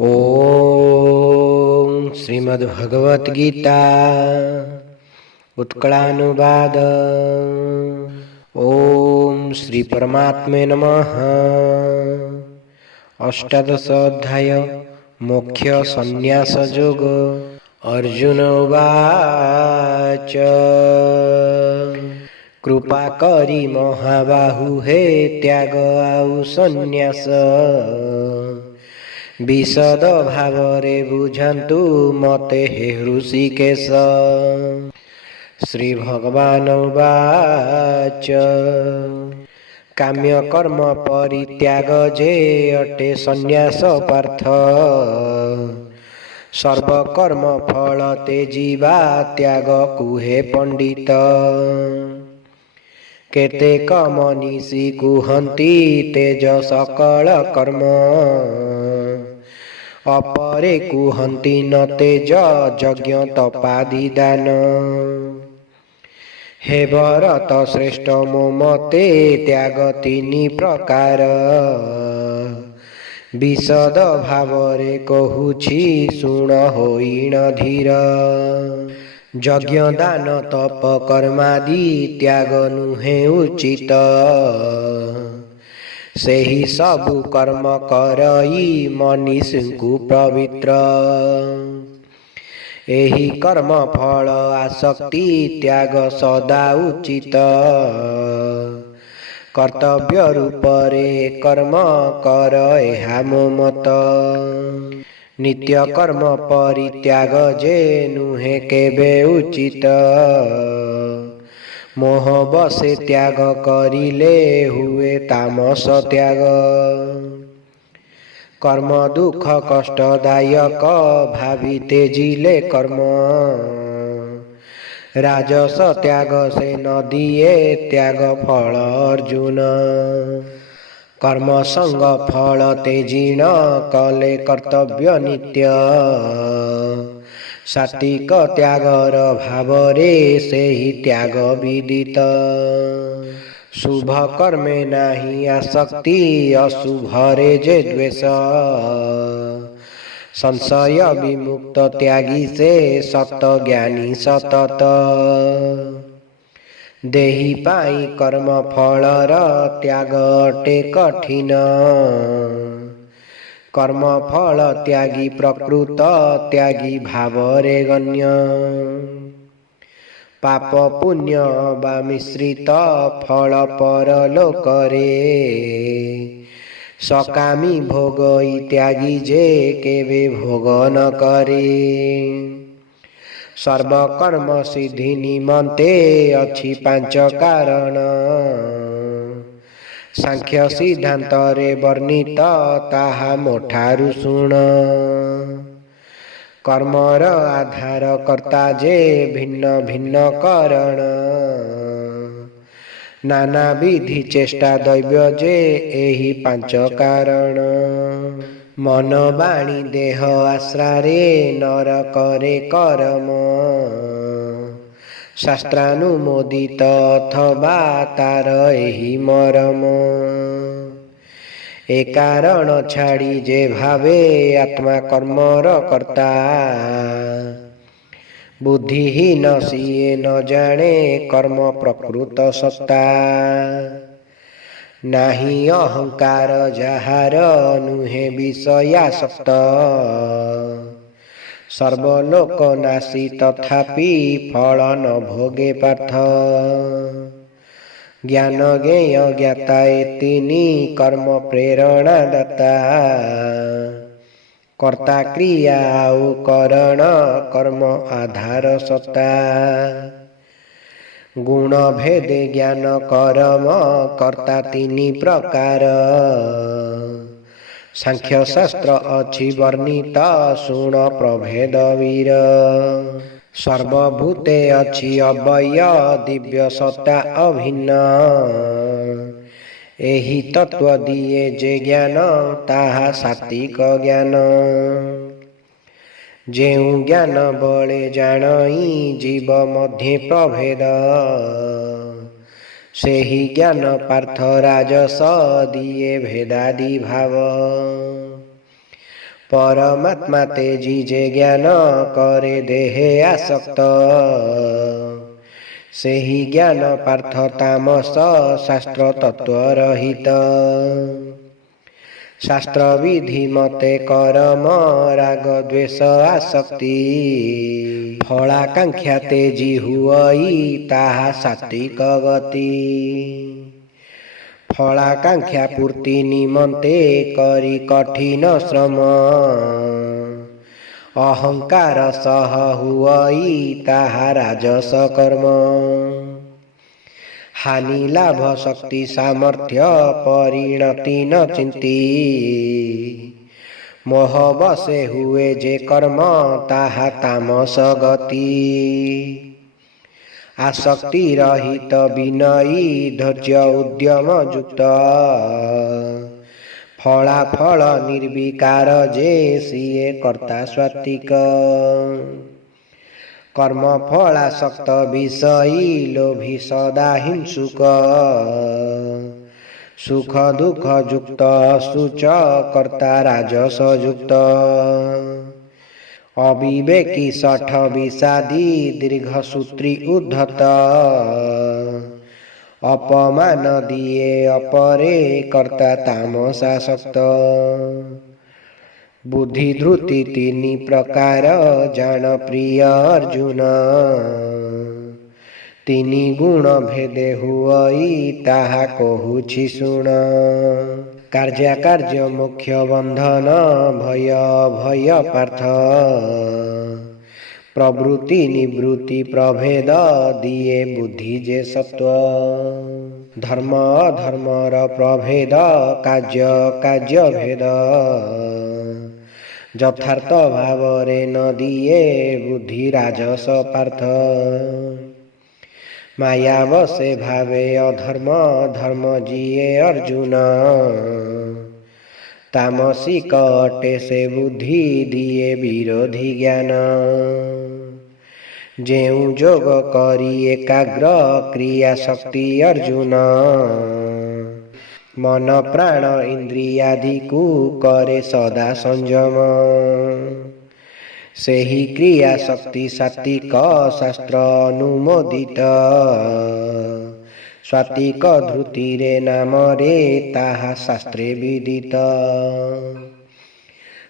ओम श्रीमद्भगवत गीता उत्कलानुवाद। ओम श्री परमात्मे नमः। अष्टादश अध्याय मोक्ष संन्यास योग। अर्जुन उवाच कृपा करी महाबाहु हे त्याग आउ संन्यास विशद भावरे बुझंतु मते हे ऋषिकेश। श्री भगवान उवाच काम्य कर्म परित्याग जे अटे संन्यास पार्थ सर्वकर्म फल तेजीवा त्याग कुहे पंडित। केतेक मनीषी कुहंती तेज सकल कर्म अपरे कुहंती न तेज यज्ञ तपादि दान। हे भरत श्रेष्ठ मो मते त्याग तीनि प्रकार विशद भावरे कहुछि शुण होइन धीर। यज्ञ दान तप कर्मादि त्याग नुहे उचित सेहि सबु कर्म करई मनीषिंकु पवित्र। एहि कर्म फल आसक्ति त्याग सदा उचित कर्तव्य रूपरे कर्म कर एहा मो मत। नित्य कर्म परित्याग जे नुहे केबे उचित मोह बसे त्याग करिले हुए तामस त्याग। कर्म दुख कष्टदायक भावी तेजिले कर्म राजस त्याग से न दिए त्याग फल अर्जुन। कर्म संग फल तेजिण कले कर्तव्य नित्य सात्विक त्यागर भावरे सेहि त्याग विदित। शुभ कर्मे नाही आसक्ति अशुभरे जे द्वेष संशय विमुक्त त्यागी से सत ज्ञानी सतत। देहि पाई कर्म फलर त्याग अटे कठिन कर्म फल त्यागी प्रकृत त्यागी भावरे गण्य। पाप पुण्य बा मिश्रित फल परलोकरे सकामी भोग इत्यागी जे केवे भोग न करे। सर्वकर्म सिद्धि निमंते अछि पांच कारण सांख्य सिद्धांतरे वर्णित ताहा मोठारु शुण। कर्मर आधार कर्ता जे भिन्न भिन्न करण नाना विधि चेष्टा दैव्य जे एहि पांच कारण। मन बाणी देह आश्रारे नर करे कर्म शास्त्रानुमोदित अथवा तार एहि मरम। ए कारण छाड़ी जे भावे आत्मा कर्मर कर्ता बुद्धिहीन सिए न जाने कर्म प्रकृत सत्ता। नाही अहंकार जाहार नुहे विषयासक्त सर्वलोक नासी तथापि फल न भोगे पार्थ। ज्ञान ज्ञेय ज्ञाता एतिनि कर्म प्रेरणा दाता कर्ता क्रिया आउ करण कर्म आधार सत्ता। गुण भेदे ज्ञान कर्म कर्ता तीनि प्रकार सांख्य शास्त्र अछि वर्णित शुण प्रभेद वीर। सर्वभूते अछि अव्यय दिव्य सत्ता अभिन्न एहि तत्व दिए जे ज्ञान ताहा सात्विक ज्ञान। जेउ ज्ञान बळे जाणई जीव मध्ये प्रभेद सेहि ज्ञान पार्थ राजस दिए भेदादि भाव। परमात्मा तेजी जे ज्ञान करे देहे आसक्त, सेहि ज्ञान पार्थ तामस शास्त्र तत्व रहित। शास्त्र विधि मते करम राग द्वेष आसक्ति, फलाकांक्षा तेजी हुई ताहा सात्विक गति। फलाकांक्षा पूर्ति निमंते करी कठिन श्रम, अहंकार सह हुई ताहा राजस कर्म। हानि लाभ शक्ति सामर्थ्य परिणति न चिंती, मोह बसे हुए जे कर्म ताहा तामस गति। आसक्ति रहित विनयी धैर्य उद्यम युक्त, फलाफल निर्विकार जे सिए कर्ता स्वात्विक। कर्म फलासक्त विषयी लोभी सदा हिंसुक, सुख दुख युक्त शुच कर्ता राजस युक्त। अविवेकी शठ विषादी दीर्घ सूत्री उद्धत, अपमान दिए अपरे कर्ता तामसासक्त। बुद्धि धृति तीनि प्रकार जान प्रिय अर्जुन, तीनि गुण भेदे हुई ताहा कहुछि सुण। कार्य मुख्य बंधन भय भय पार्थ, प्रवृत्ति निवृत्ति प्रभेद दिए बुद्धि जे सत्व। धर्म अधर्मर प्रभेद कार्य भेद, यथार्थ भावरे न दिए बुद्धि राजस पार्थ। माया बसे भावे अधर्म धर्म जिए अर्जुन, तामसिक अटे से बुद्धि दिए विरोधी ज्ञान। जेउ जोग करी एकाग्र क्रिया शक्ति अर्जुन, मन प्राण इंद्रियादि को करे सदा संयम। सेहि क्रिया शक्ति सात्विक शास्त्र अनुमोदित, स्वात्विक धृति रे नाम रे ताहा शास्त्रे विदित।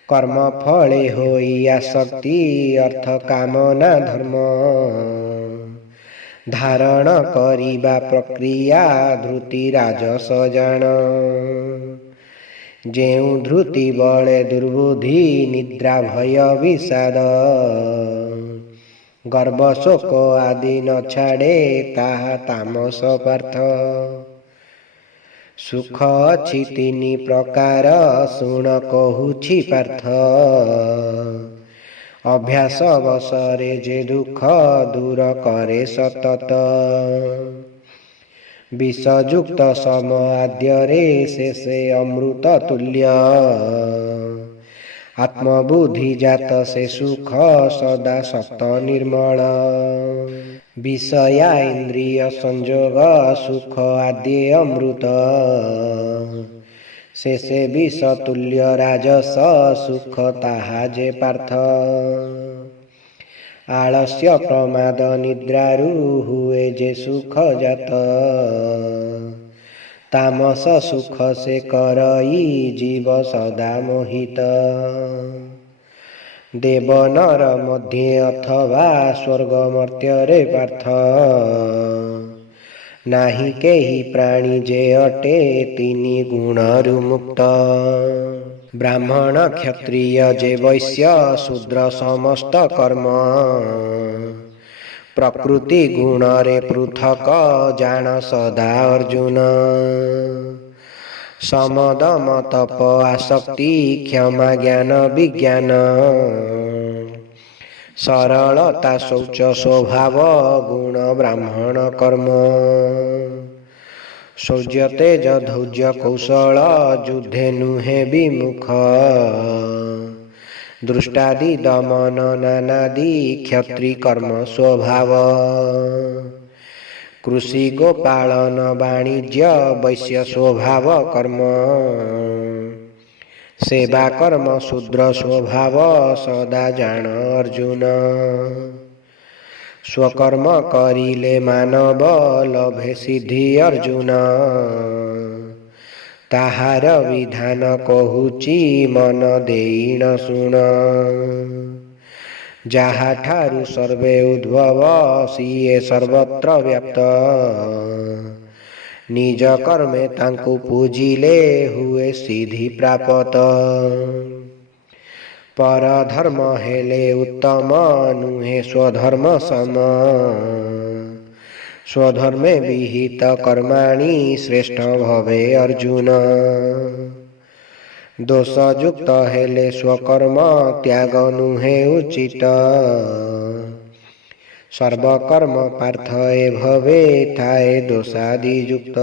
कर्म फले होई आसक्ति अर्थ कामना धर्म, धारण करिबा प्रक्रिया धृति राजस जान। जेउ धृति बले दुर्बुद्धि निद्रा भय विषाद, गर्व शोक आदि न छाड़े ताहा तामस पार्थ। सुख अछि तीनि प्रकार शुण कहुछि पार्थ, अभ्यास बसरे जे दुख दूर करे सतत। विषयुक्त सम आद्यरे शेषे अमृत तुल्य, आत्मबुद्धि जात से सुख सदा सत निर्मल। विषया इंद्रिय संजोग सुख आद्य अमृत, शेषे विष तुल्य राजस सुख ताहा जे पार्थ। आलस्य प्रमाद निद्रारु हुए जे सुख जात, तामस सुख से करई जीव सदा मोहित। देव नर मध्ये अथवा स्वर्ग मर्त्य पार्थ, नाही केही प्राणी जे अटे तीनि गुणरु मुक्त। ब्राह्मण क्षत्रिय जे वैश्य शूद्र समस्त कर्म, प्रकृति गुण रे पृथक जान सदा अर्जुन। समदम तप आसक्ति क्षमा ज्ञान विज्ञान, सरलता शौच स्वभाव गुण ब्राह्मण कर्म। शौर्य तेज धौर्य कौशल युद्धे नुहे विमुख, दृष्टादि दमन नानादि क्षत्रि कर्म स्वभाव। कृषि गोपालन वाणिज्य वैश्य स्वभाव कर्म, ସେବା କର୍ମ ଶୂଦ୍ର ସ୍ୱଭାବ ସଦା ଜାଣ ଅର୍ଜୁନ। ସ୍ୱକର୍ମ କରିଲେ ମାନବ ଲଭେ ସିଦ୍ଧି ଅର୍ଜୁନ। ତାହାର ବିଧାନ କହୁଛି ମନ ଦେଇଣ ଶୁଣ। ଯାହାଠାରୁ ସର୍ବେ ଉଦ୍ଭବ ସିଏ ସର୍ବତ୍ର ବ୍ୟାପ୍ତ। ନିଜ କର୍ମେ ତାଙ୍କୁ ପୂଜିଲେ ହୁଏ ସିଦ୍ଧି ପ୍ରାପତ। ପର ଧର୍ମ ହେଲେ ଉତ୍ତମ ନୁହେଁ ସ୍ୱଧର୍ମ ସମ। ସ୍ୱଧର୍ମେ ବିହିତ କର୍ମାଣି ଶ୍ରେଷ୍ଠ ଭବେ ଅର୍ଜୁନ। ଦୋଷଯୁକ୍ତ ହେଲେ ସ୍ୱକର୍ମ ତ୍ୟାଗ ନୁହେଁ ଉଚିତ। ସର୍ବକର୍ମ ପାର୍ଥ ଏ ଭବେ ଥାଏ ଦୋଷାଦିଯୁକ୍ତ।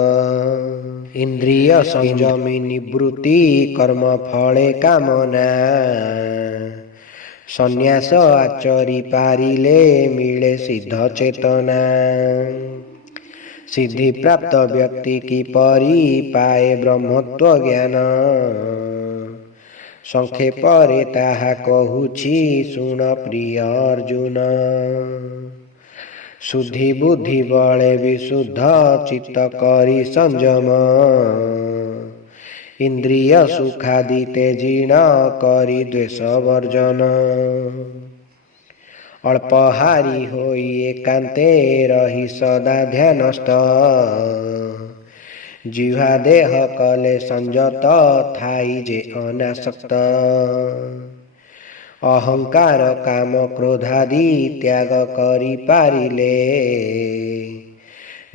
ଇନ୍ଦ୍ରିୟ ସଂଯମୀ ନିବୃତ୍ତି କର୍ମ ଫଳେ କାମନା। ସନ୍ନ୍ୟାସ ଆଚରି ପାରିଲେ ମିଳେ ସିଦ୍ଧ ଚେତନା। ସିଦ୍ଧି ପ୍ରାପ୍ତ ବ୍ୟକ୍ତି କିପରି ପାଏ ବ୍ରହ୍ମତ୍ୱ ଜ୍ଞାନ। ସଂକ୍ଷେପରେ ତାହା କହୁଛି ଶୁଣ ପ୍ରିୟ ଅର୍ଜୁନ। ଶୁଦ୍ଧି ବୁଦ୍ଧି ବଳେ ବିଶୁଦ୍ଧ ଚିତ୍ତ କରି ସଂଯମ। ଇନ୍ଦ୍ରିୟ ସୁଖାଦି ତେଜିଣ କରି ଦ୍ୱେଷ ବର୍ଜନ। ଅଳ୍ପହାରି ହୋଇ ଏକାନ୍ତେ ରହି ସଦା ଧ୍ୟାନସ୍ଥ। ଜିହ୍ୱା ଦେହ କଲେ ସଂଯତ ଥାଇ ଯେ ଅନାସକ୍ତ। ଅହଙ୍କାର କାମ କ୍ରୋଧାଦି ତ୍ୟାଗ କରି ପାରିଲେ।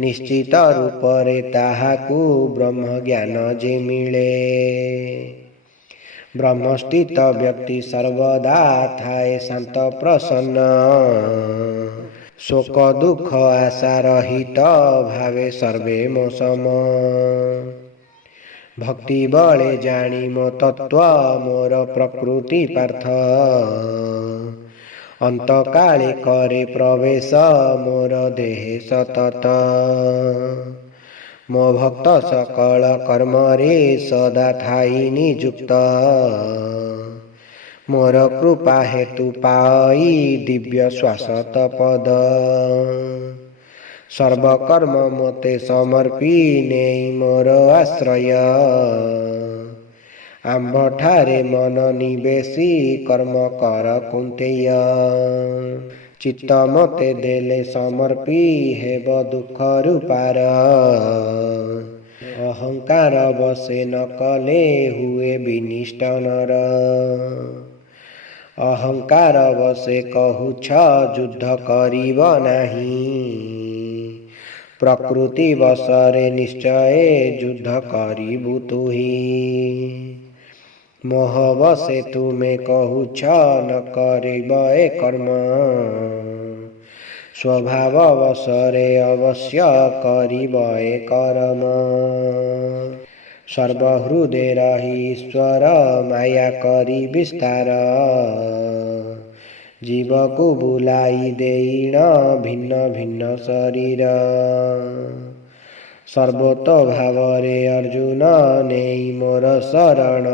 ନିଶ୍ଚିତ ରୂପରେ ତାହାକୁ ବ୍ରହ୍ମ ଜ୍ଞାନ ଯେ ମିଳେ। ବ୍ରହ୍ମସ୍ଥିତ ବ୍ୟକ୍ତି ସର୍ବଦା ଥାଏ ଶାନ୍ତ ପ୍ରସନ୍ନ। ଶୋକ ଦୁଃଖ ଆଶା ରହିତ ଭାବେ ସର୍ବେ ମୋ ସମ। ଭକ୍ତି ବଳେ ଜାଣି ମୋ ତତ୍ତ୍ୱ ମୋର ପ୍ରକୃତି ପାର୍ଥ। ଅନ୍ତକାଳେ କରେ ପ୍ରବେଶ ମୋର ଦେହେ ସତତ। ମୋ ଭକ୍ତ ସକଳ କର୍ମରେ ସଦା ଥାଇ ନିଯୁକ୍ତ। ମୋର କୃପା ହେତୁ ପାଇ ଦିବ୍ୟ ଶ୍ୱାସତ ପଦ। ସର୍ବକର୍ମ ମୋତେ ସମର୍ପି ନେଇ ମୋର ଆଶ୍ରୟ। ଆମ୍ଭଠାରେ ମନ ନିବେଶି କର୍ମ କର କୁନ୍ତେୟ। ଚିତ୍ତ ମୋତେ ଦେଲେ ସମର୍ପି ହେବ ଦୁଃଖରୁ ପାର। ଅହଙ୍କାର ବଶେ ନ କଲେ ହୁଏ ବିନିଷ୍ଟ ନର। ଅହଙ୍କାର ବଶେ କହୁଛ ଯୁଦ୍ଧ କରିବ ନାହିଁ। ପ୍ରକୃତି ବଶରେ ନିଶ୍ଚୟ ଯୁଦ୍ଧ କରିବୁ ତୁହି। ମୋହ ବଶେ ତୁମେ କହୁଛ ନ କରିବ ଏ କର୍ମ। ସ୍ୱଭାବ ବଶରେ ଅବଶ୍ୟ କରିବ ଏ କରମ। ସର୍ବହୃଦେ ରହି ଈଶ୍ୱର ମାୟା କରି ବିସ୍ତାର। ଜୀବକୁ ବୁଲାଇ ଦେଇଣ ଭିନ୍ନ ଭିନ୍ନ ଶରୀର। ସର୍ବୋତ ଭାବରେ ଅର୍ଜୁନ ନେଇ ମୋର ଶରଣ।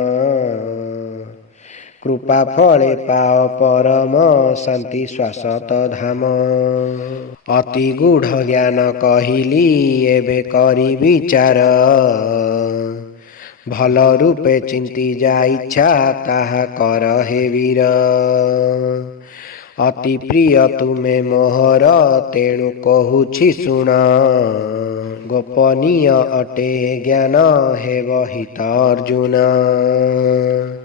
କୃପା ଫଳେ ପାଅ ପରମ ଶାନ୍ତି ଶ୍ୱାସତ ଧାମ। ଅତି ଗୂଢ଼ ଜ୍ଞାନ କହିଲି ଏବେ କରି ବିଚାର। ଭଲ ରୂପେ ଚିନ୍ତି ଯାଇଛା ତାହା କର ହେ ବୀର। ଅତି ପ୍ରିୟ ତୁମେ ମୋହର ତେଣୁ କହୁଛି ଶୁଣ। ଗୋପନୀୟ ଅଟେ ଜ୍ଞାନ ହେବ ହିତ ଅର୍ଜୁନ।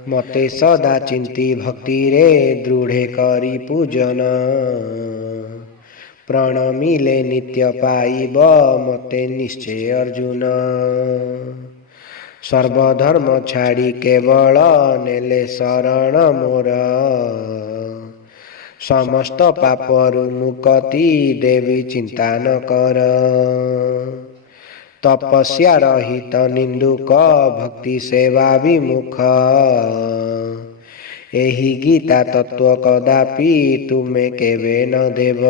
ମୋତେ ସଦା ଚିନ୍ତି ଭକ୍ତିରେ ଦୃଢ଼େ କରି ପୂଜନ। ପ୍ରଣମିଲେ ନିତ୍ୟ ପାଇବ ମୋତେ ନିଶ୍ଚେ ଅର୍ଜୁନ। ସର୍ବଧର୍ମ ଛାଡ଼ି କେବଳ ନେଲେ ଶରଣ ମୋର। ସମସ୍ତ ପାପରୁ ମୁକ୍ତି ଦେବି ଚିନ୍ତା ନ କର। ତପସ୍ୟା ରହିତ ନିନ୍ଦୁକ ଭକ୍ତି ସେବା ବିମୁଖ। ଏହି ଗୀତା ତତ୍ତ୍ୱ କଦାପି ତୁମେ କେବେ ନ ଦେବ।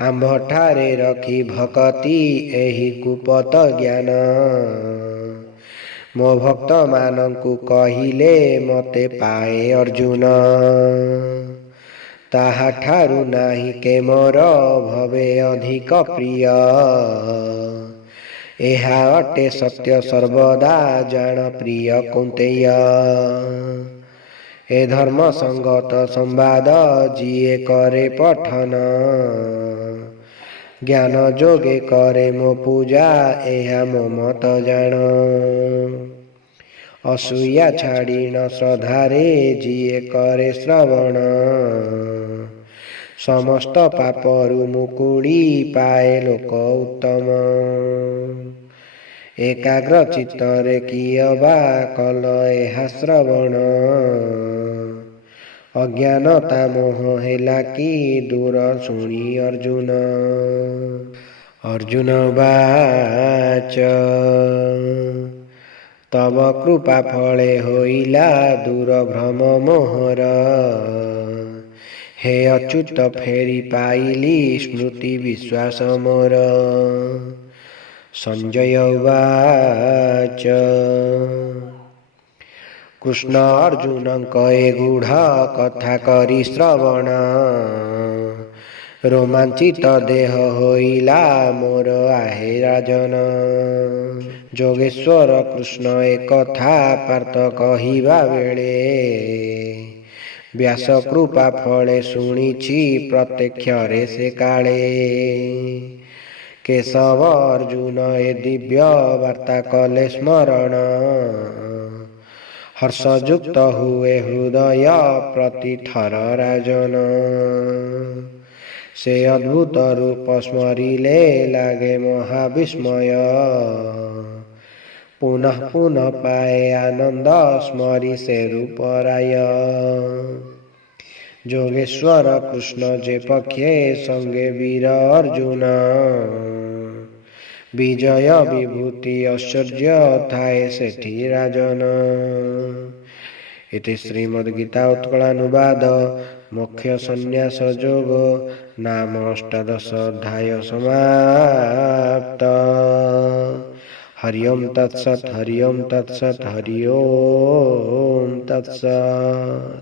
ଆମ୍ଭଠାରେ ରଖି ଭକତି ଏହି କୁପତ ଜ୍ଞାନ। ମୋ ଭକ୍ତମାନଙ୍କୁ କହିଲେ ମତେ ପାଏ ଅର୍ଜୁନ। ତାହାଠାରୁ ନାହିଁ କେ ମୋର ଭବେ ଅଧିକ ପ୍ରିୟ। ଏହା ଅଟେ ସତ୍ୟ ସର୍ବଦା ଜାଣ ପ୍ରିୟ କୌନ୍ତେୟ। ଏ ଧର୍ମ ସଙ୍ଗତ ସମ୍ବାଦ ଯିଏ କରେ ପଠନ। ଜ୍ଞାନ ଯୋଗେ କରେ ମୋ ପୂଜା ଏହା ମୋ ମତ ଜାଣ। ଅସୂୟା ଛାଡ଼ିଣ ଶ୍ରଦ୍ଧାରେ ଯିଏ କରେ ଶ୍ରବଣ। ସମସ୍ତ ପାପରୁ ମୁକୁଳି ପାଏ ଲୋକ ଉତ୍ତମ। ଏକାଗ୍ର ଚିତ୍ତରେ କିଏ ବା କଲ ଏହା ଶ୍ରବଣ। ଅଜ୍ଞାନତା ମୋହ ହେଲା କି ଦୂର ଶୁଣି ଅର୍ଜୁନ। ଅର୍ଜୁନ ବାଚ ତବ କୃପା ଫଳେ ହୋଇଲା ଦୂର ଭ୍ରମ ମୋହର। ହେ ଅଚ୍ୟୁତ ଫେରି ପାଇଲି ସ୍ମୃତି ବିଶ୍ୱାସ ମୋର। ସଞ୍ଜୟ ଉବାଚ କୃଷ୍ଣ ଅର୍ଜୁନଙ୍କ ଏ ଗୂଢ଼ କଥା କରି ଶ୍ରବଣ। ରୋମାଞ୍ଚିତ ଦେହ ହୋଇଲା ମୋର ଆହେ ରାଜନ। ଯୋଗେଶ୍ୱର କୃଷ୍ଣ ଏ କଥା ପାର୍ଥ କହିବା ବେଳେ। ବ୍ୟାସ କୃପା ଫଳେ ଶୁଣିଛି ପ୍ରତ୍ୟକ୍ଷରେ ସେ କାଳେ। କେଶବ ଅର୍ଜୁନ ଏ ଦିବ୍ୟ ବାର୍ତ୍ତା କଲେ ସ୍ମରଣ। ହର୍ଷଯୁକ୍ତ ହୁଏ ହୃଦୟ ପ୍ରତିଥର ରାଜନ। ସେ ଅଦ୍ଭୁତ ରୂପ ସ୍ମରିଲେ ଲାଗେ ମହାବିସ୍ମୟ। ପୁନଃ ପୁନଃ ପାଏ ଆନନ୍ଦ ସ୍ମରି ସେ ରୂପ ରାୟ। ଯୋଗେଶ୍ୱର କୃଷ୍ଣ ଯେ ପକ୍ଷେ ସଙ୍ଗେ ବୀର ଅର୍ଜୁନ। ବିଜୟ ବିଭୂତି ଐଶ୍ୱର୍ଯ୍ୟ ଥାଏ ସେଠି ରାଜନ। ଇତି ଶ୍ରୀମଦ୍ଗୀତା ଉତ୍କଳାନୁବାଦ ମୋକ୍ଷ ସନ୍ନ୍ୟାସ ଯୋଗ ନାମ ଅଷ୍ଟାଦଶ ଅଧ୍ୟାୟ ସମାପ୍ତ। ହରି ଓಂ ତତ୍ସତ୍ ହରି ଓಂ ତତ୍ସତ୍ ହରି ଓಂ ତତ୍ସତ୍।